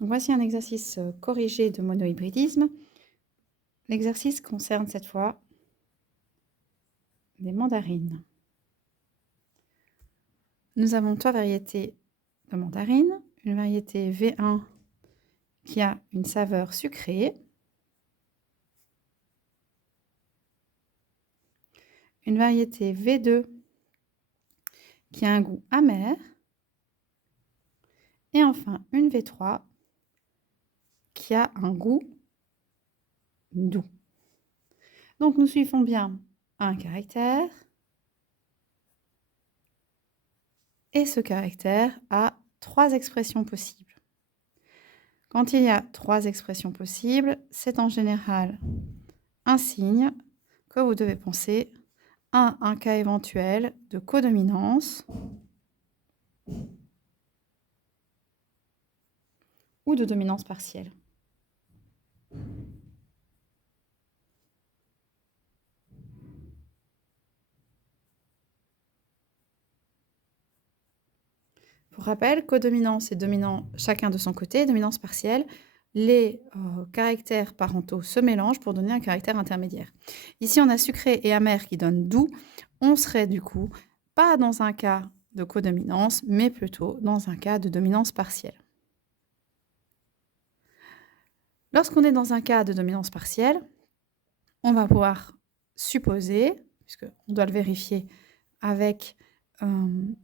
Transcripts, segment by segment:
Donc, voici un exercice corrigé de monohybridisme. L'exercice concerne cette fois des mandarines. Nous avons trois variétés de mandarines. Une variété V1 qui a une saveur sucrée. Une variété V2 qui a un goût amer. Et enfin, une V3 qui a un goût doux. Donc, nous suivons bien un caractère. Et ce caractère a trois expressions possibles. Quand il y a trois expressions possibles, c'est en général un signe que vous devez penser à un cas éventuel de codominance ou de dominance partielle. Pour rappel, codominance et dominant chacun de son côté, dominance partielle, les caractères parentaux se mélangent pour donner un caractère intermédiaire. Ici, on a sucré et amer qui donnent doux. On serait du coup pas dans un cas de codominance, mais plutôt dans un cas de dominance partielle. Lorsqu'on est dans un cas de dominance partielle, on va pouvoir supposer, puisqu'on doit le vérifier avec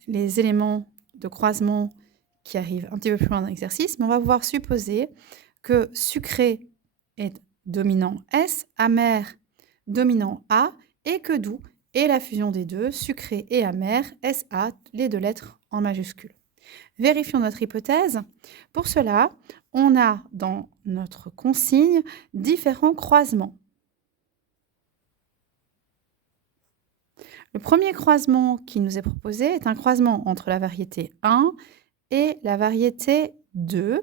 les éléments de croisement qui arrivent un petit peu plus loin dans l'exercice, mais on va pouvoir supposer que sucré est dominant S, amer dominant A, et que doux est la fusion des deux, sucré et amer, SA, les deux lettres en majuscule. Vérifions notre hypothèse. Pour cela, on a dans notre consigne différents croisements. Le premier croisement qui nous est proposé est un croisement entre la variété 1 et la variété 2,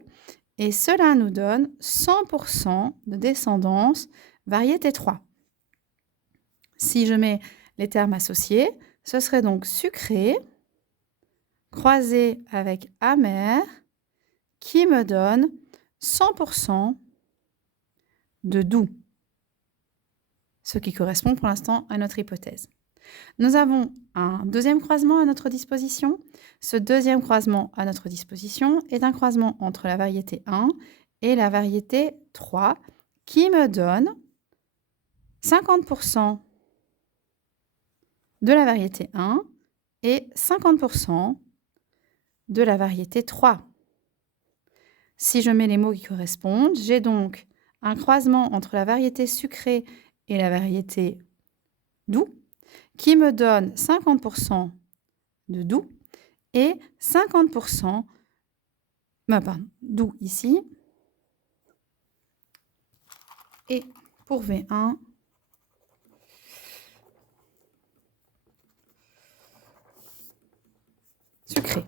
et cela nous donne 100% de descendance variété 3. Si je mets les termes associés, ce serait donc sucré croisé avec amer qui me donne 100% de doux, ce qui correspond pour l'instant à notre hypothèse. Nous avons un deuxième croisement à notre disposition. Ce deuxième croisement à notre disposition est un croisement entre la variété 1 et la variété 3 qui me donne 50% de la variété 1 et 50% de la variété 3. Si je mets les mots qui correspondent, j'ai donc un croisement entre la variété sucrée et la variété doux qui me donne 50% de doux et 50% doux ici. Et pour V1, sucré.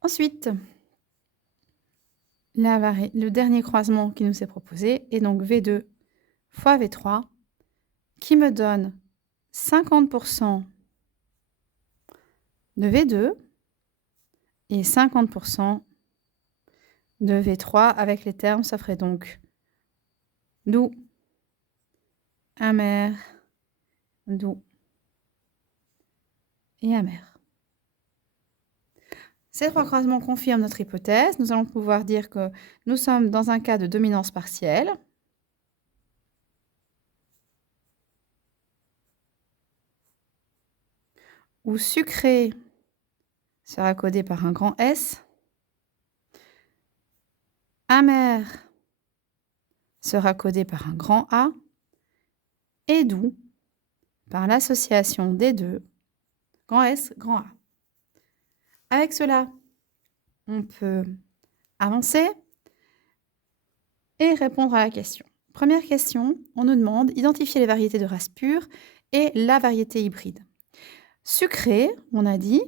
Ensuite, le dernier croisement qui nous est proposé est donc V2 fois V3 qui me donne 50% de V2 et 50% de V3 avec les termes, ça ferait donc doux, amer, doux et amer. Ces trois croisements confirment notre hypothèse. Nous allons pouvoir dire que nous sommes dans un cas de dominance partielle. Où sucré sera codé par un grand S. Amer sera codé par un grand A. Et doux par l'association des deux, grand S, grand A. Avec cela, on peut avancer et répondre à la question. Première question, on nous demande d'identifier les variétés de race pure et la variété hybride. Sucré, on a dit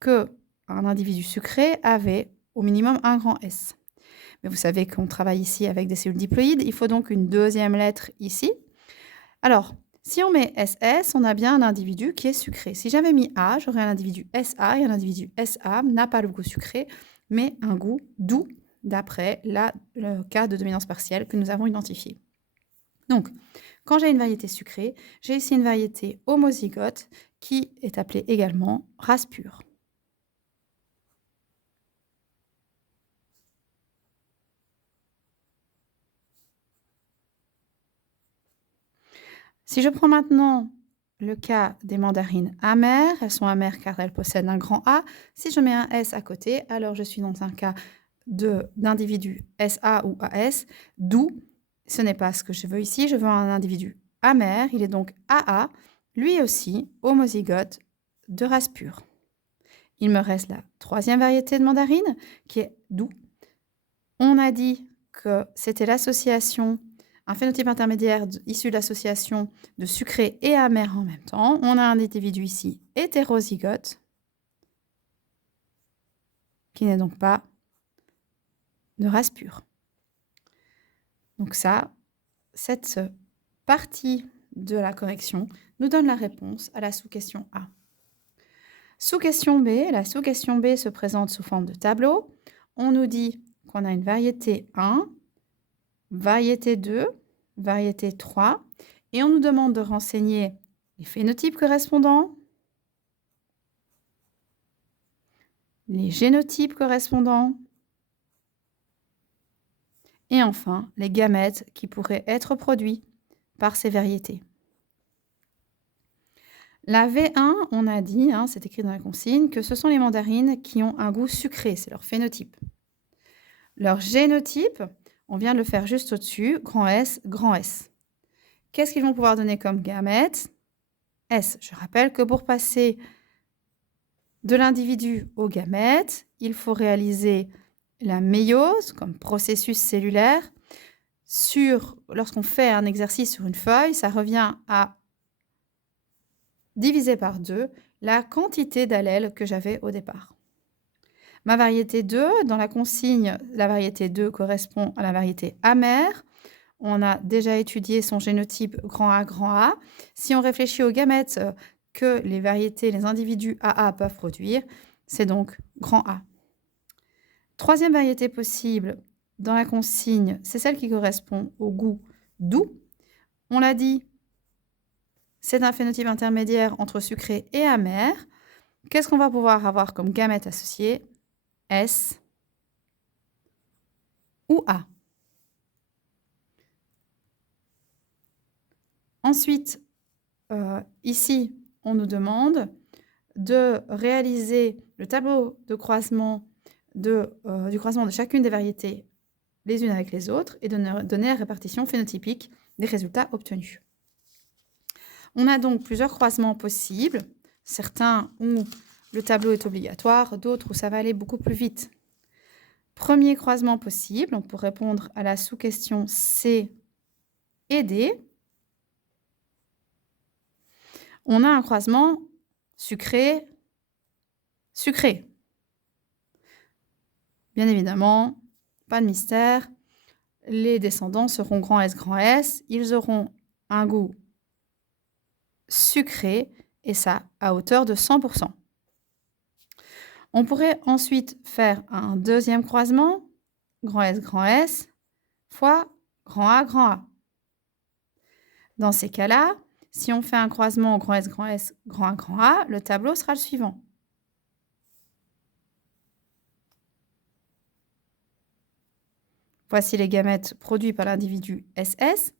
qu'un individu sucré avait au minimum un grand S. Mais vous savez qu'on travaille ici avec des cellules diploïdes, il faut donc une deuxième lettre ici. Alors, Si on met SS, on a bien un individu qui est sucré. Si j'avais mis A, j'aurais un individu SA et un individu SA n'a pas le goût sucré, mais un goût doux, d'après le cas de dominance partielle que nous avons identifié. Donc, quand j'ai une variété sucrée, j'ai ici une variété homozygote qui est appelée également race pure. Si je prends maintenant le cas des mandarines amères, elles sont amères car elles possèdent un grand A. Si je mets un S à côté, alors je suis dans un cas d'individu SA ou AS, d'où ce n'est pas ce que je veux ici, je veux un individu amer, il est donc AA, lui aussi homozygote de race pure. Il me reste la troisième variété de mandarine qui est doux. On a dit que c'était l'association, un phénotype intermédiaire issu de l'association de sucré et amer en même temps. On a un individu ici hétérozygote qui n'est donc pas de race pure. Donc ça, cette partie de la correction nous donne la réponse à la sous-question A. Sous-question B, la sous-question B se présente sous forme de tableau. On nous dit qu'on a une variété 1, variété 2, variété 3, et on nous demande de renseigner les phénotypes correspondants, les génotypes correspondants, et enfin les gamètes qui pourraient être produits par ces variétés. La V1, on a dit, c'est écrit dans la consigne, que ce sont les mandarines qui ont un goût sucré, c'est leur phénotype. Leur génotype, on vient de le faire juste au-dessus, grand S, grand S. Qu'est-ce qu'ils vont pouvoir donner comme gamètes? S. Je rappelle que pour passer de l'individu au gamète, il faut réaliser la méiose comme processus cellulaire. Lorsqu'on fait un exercice sur une feuille, ça revient à diviser par 2 la quantité d'allèles que j'avais au départ. Ma variété 2, dans la consigne, la variété 2 correspond à la variété amère. On a déjà étudié son génotype grand A, grand A. Si on réfléchit aux gamètes que les variétés, les individus AA peuvent produire, c'est donc grand A. Troisième variété possible dans la consigne, c'est celle qui correspond au goût doux. On l'a dit, c'est un phénotype intermédiaire entre sucré et amer. Qu'est-ce qu'on va pouvoir avoir comme gamète associée? S ou A. Ensuite, ici, on nous demande de réaliser le tableau de croisement du croisement de chacune des variétés les unes avec les autres et de donner la répartition phénotypique des résultats obtenus. On a donc plusieurs croisements possibles, certains où le tableau est obligatoire, d'autres où ça va aller beaucoup plus vite. Premier croisement possible, pour répondre à la sous-question C et D, on a un croisement sucré-sucré. Bien évidemment, pas de mystère, les descendants seront grand S, ils auront un goût sucré, et ça à hauteur de 100%. On pourrait ensuite faire un deuxième croisement, grand S, fois grand A. Dans ces cas-là, si on fait un croisement grand S, grand A, le tableau sera le suivant. Voici les gamètes produits par l'individu SS.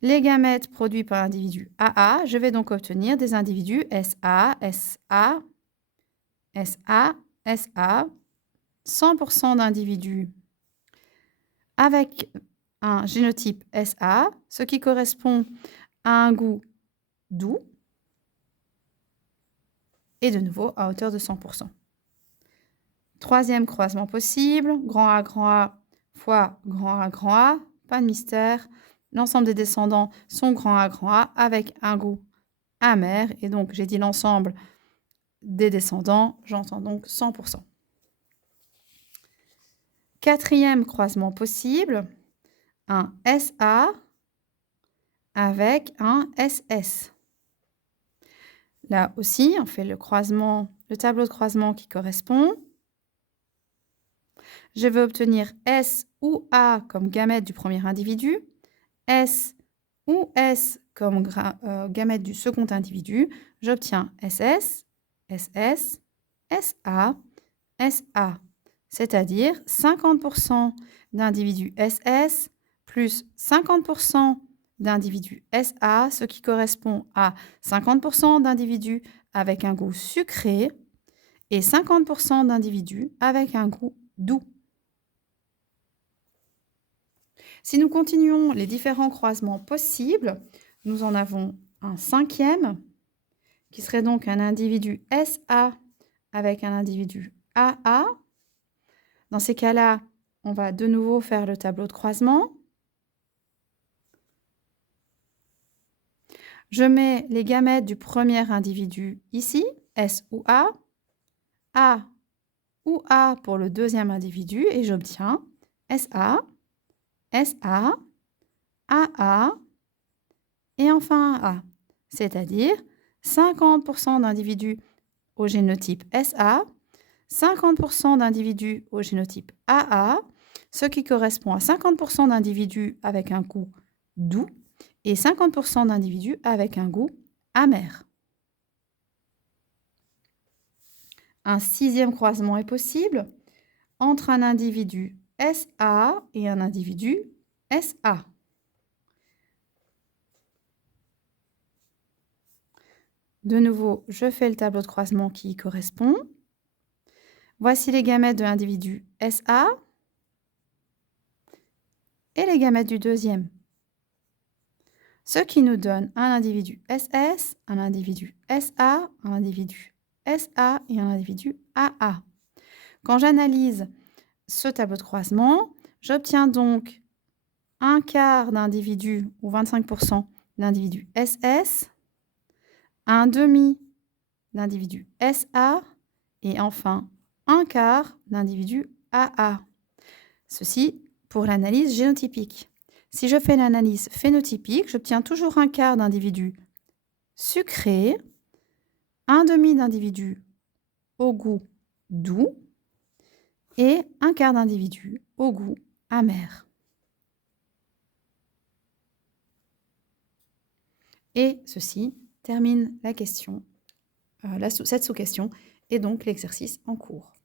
Les gamètes produits par l'individu AA, je vais donc obtenir des individus SA, 100% d'individus avec un génotype SA, ce qui correspond à un goût doux, et de nouveau à hauteur de 100%. Troisième croisement possible, grand A fois grand A, pas de mystère. L'ensemble des descendants sont grand A avec un goût amer, et donc j'ai dit l'ensemble des descendants, j'entends donc 100%. Quatrième croisement possible, un SA avec un SS. Là aussi, on fait le tableau de croisement qui correspond. Je veux obtenir S ou A comme gamète du premier individu, S ou S comme gamète du second individu. J'obtiens SS, SS, SA, SA, c'est-à-dire 50% d'individus SS plus 50% d'individus SA, ce qui correspond à 50% d'individus avec un goût sucré et 50% d'individus avec un goût doux. Si nous continuons les différents croisements possibles, nous en avons un cinquième, qui serait donc un individu SA avec un individu AA. Dans ces cas-là, on va de nouveau faire le tableau de croisement. Je mets les gamètes du premier individu ici, S ou A ou A pour le deuxième individu, et j'obtiens SA, SA, AA, et enfin A, c'est-à-dire 50% d'individus au génotype SA, 50% d'individus au génotype AA, ce qui correspond à 50% d'individus avec un goût doux et 50% d'individus avec un goût amer. Un sixième croisement est possible entre un individu SA et un individu SA. De nouveau, je fais le tableau de croisement qui y correspond. Voici les gamètes de l'individu SA et les gamètes du deuxième. Ce qui nous donne un individu SS, un individu SA, un individu SA et un individu AA. Quand j'analyse ce tableau de croisement, j'obtiens donc un quart d'individu ou 25% d'individu SS, un demi d'individu SA et enfin un quart d'individu AA. Ceci pour l'analyse génotypique. Si je fais l'analyse phénotypique, j'obtiens toujours un quart d'individu sucré, un demi d'individu au goût doux et un quart d'individu au goût amer. Et ceci termine la question, cette sous-question et donc l'exercice en cours.